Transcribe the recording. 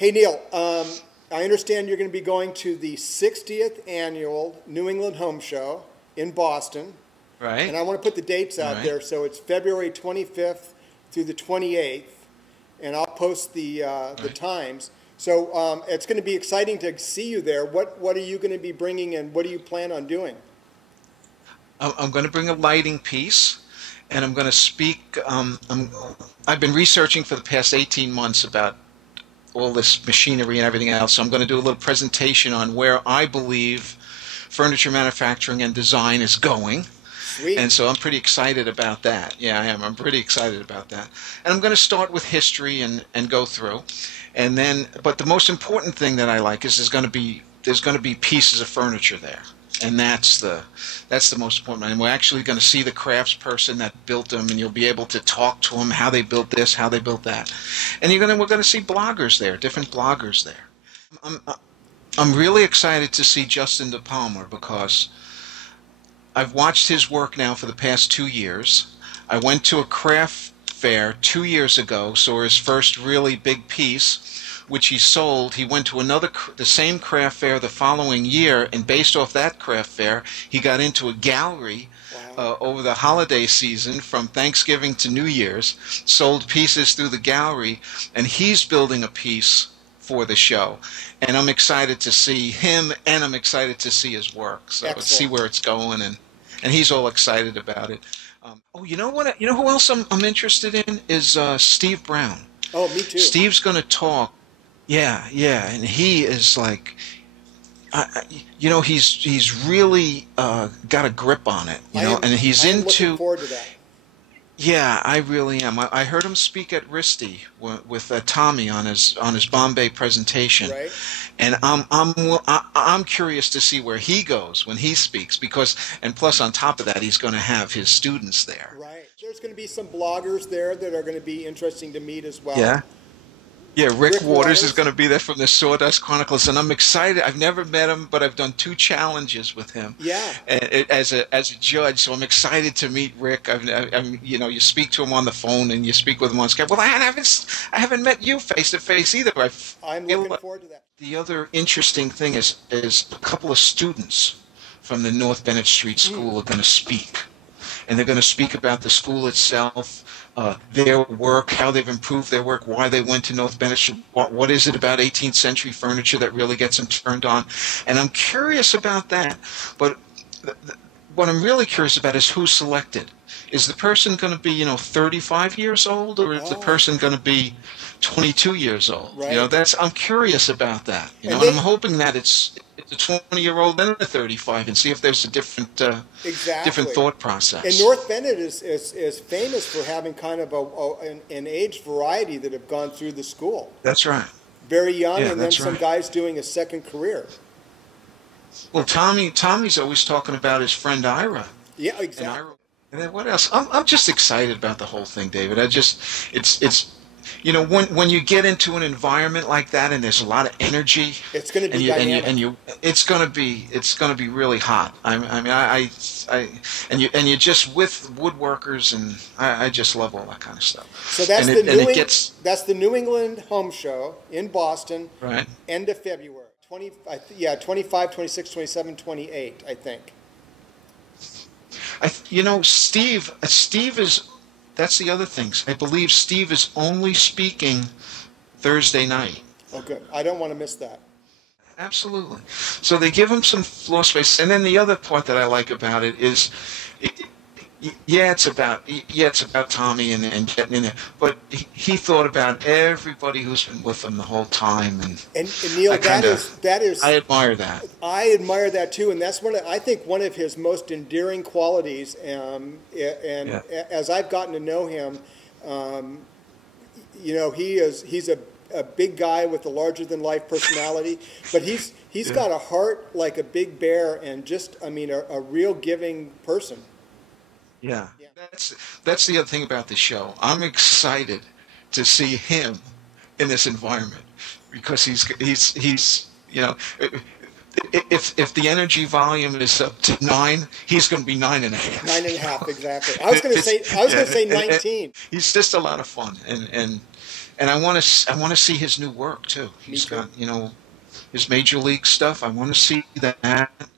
Hey, Neil, I understand you're going to be going to the 60th annual New England Home Show in Boston. Right. And I want to put the dates out there. So it's February 25th through the 28th. And I'll post the times. So it's going to be exciting to see you there. What are you going to be bringing, and what do you plan on doing? I'm going to bring a lighting piece, and I'm going to speak. I've been researching for the past 18 months about all this machinery and everything else, so I'm going to do a little presentation on where I believe furniture manufacturing and design is going. Sweet. And so I'm pretty excited about that. Yeah, I am. I'm pretty excited about that. And I'm going to start with history and go through. And then, but the most important thing that I like is there's going to be pieces of furniture there. And that's the most important. And we're actually going to see the craftsperson that built them, and you'll be able to talk to them, how they built this, how they built that. And we're going to see bloggers there, different bloggers there. I'm really excited to see Justin De Palma because I've watched his work now for the past 2 years. I went to a craft fair 2 years ago, saw his first really big piece, which he sold. He went to the same craft fair the following year, and based off that craft fair, he got into a gallery over the holiday season from Thanksgiving to New Year's, sold pieces through the gallery, and he's building a piece for the show. And I'm excited to see him, and I'm excited to see his work. So let's see where it's going, and he's all excited about it. Oh, you know what? You know who else I'm interested in is Steve Brown. Oh, me too. Steve's going to talk. Yeah, and he is like, he's really got a grip on it, and he's I'm looking forward to that. Yeah, I really am. I heard him speak at RISD with Tommy on his Bombay presentation, right. And I'm curious to see where he goes when he speaks and plus on top of that, he's going to have his students there. Right. There's going to be some bloggers there that are going to be interesting to meet as well. Yeah. Yeah, Rick Waters is going to be there from the Sawdust Chronicles, and I'm excited. I've never met him, but I've done 2 challenges with him. Yeah. As a judge, so I'm excited to meet Rick. You speak to him on the phone and you speak with him on Skype. Well, I haven't met you face to face either. I'm looking forward to that. The other interesting thing is a couple of students from the North Bennett Street School are going to speak, and they're going to speak about the school itself. Their work, how they've improved their work, why they went to North Bennett, what is it about 18th century furniture that really gets them turned on. And I'm curious about that. But what I'm really curious about is who's selected. Is the person going to be, 35 years old, or is the person going to be 22 years old? Right. I'm curious about that. And I'm hoping that it's a 20-year-old and a 35, and see if there's a different thought process. And North Bennett is famous for having kind of an age variety that have gone through the school. That's right. Very young, and then some guys doing a second career. Well, Tommy's always talking about his friend Ira. Yeah, exactly. And then what else? I'm just excited about the whole thing, David. It's when you get into an environment like that and there's a lot of energy, it's going to be dynamic. It's going to be really hot. You're just with woodworkers, and I just love all that kind of stuff. So that's the New England Home Show in Boston, right? End of February, 25, 26, 27, 28, I think. Steve is. That's the other thing. I believe Steve is only speaking Thursday night. Oh, good. I don't want to miss that. Absolutely. So they give him some floor space, and then the other part that I like about it is, it's about Tommy and getting in there, but he thought about everybody who's been with him the whole time, and Neil, that is I admire that. I admire that too, and that's I think one of his most endearing qualities. As I've gotten to know him, he's a big guy with a larger than life personality, but he's got a heart like a big bear, and just a real giving person. Yeah. That's the other thing about the show. I'm excited to see him in this environment because he's if the energy volume is up to 9, he's going to be 9.5. 9.5, exactly. I was going to say 19. He's just a lot of fun, and and I want to see his new work too. Me He's too. got his major league stuff. I want to see that.